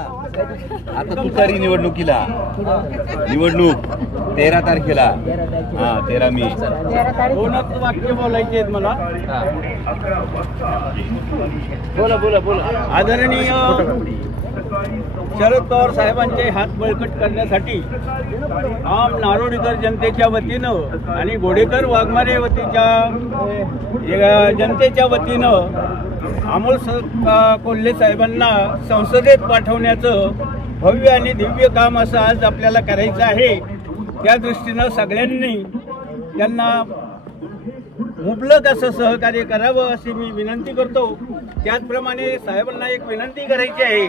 आता तुतारी निवडणूक 13 तारखेला. हा 13 मे. 2च वाक्य बोलायचे आहेत मला. बोला. आदरणीय शरद पवार साहेबांचे हात बळकट करण्यासाठी आम नारोडीकर जनतेच्या वतीनं आणि घोडेकर वाघमारे वतीच्या जनतेच्या वतीनं अमोल कोल्हे साहेबांना संसदेत पाठवण्याचं भव्य आणि दिव्य काम असं आज आपल्याला करायचं आहे. त्या दृष्टीनं सगळ्यांनी त्यांना मुबलक असं सहकार्य करावं अशी मी विनंती करतो. त्याचप्रमाणे साहेबांना एक विनंती करायची आहे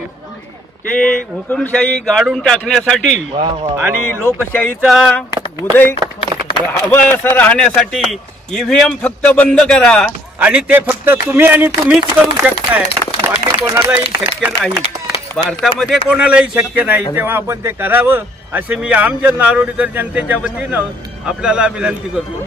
की हुकुमशाही गाडून टाकण्यासाठी आणि लोकशाहीचा उदय हवा असा राहण्यासाठी ईव्हीएम फक्त बंद करा आणि ते फक्त तुम्ही आणि तुम्हीच करू शकताय. बाकी कोणालाही शक्य नाही. भारतामध्ये कोणालाही शक्य नाही. तेव्हा आपण ते करावं असे मी आमच्या नारोडीकर जनतेच्या वतीनं आपल्याला विनंती करतो.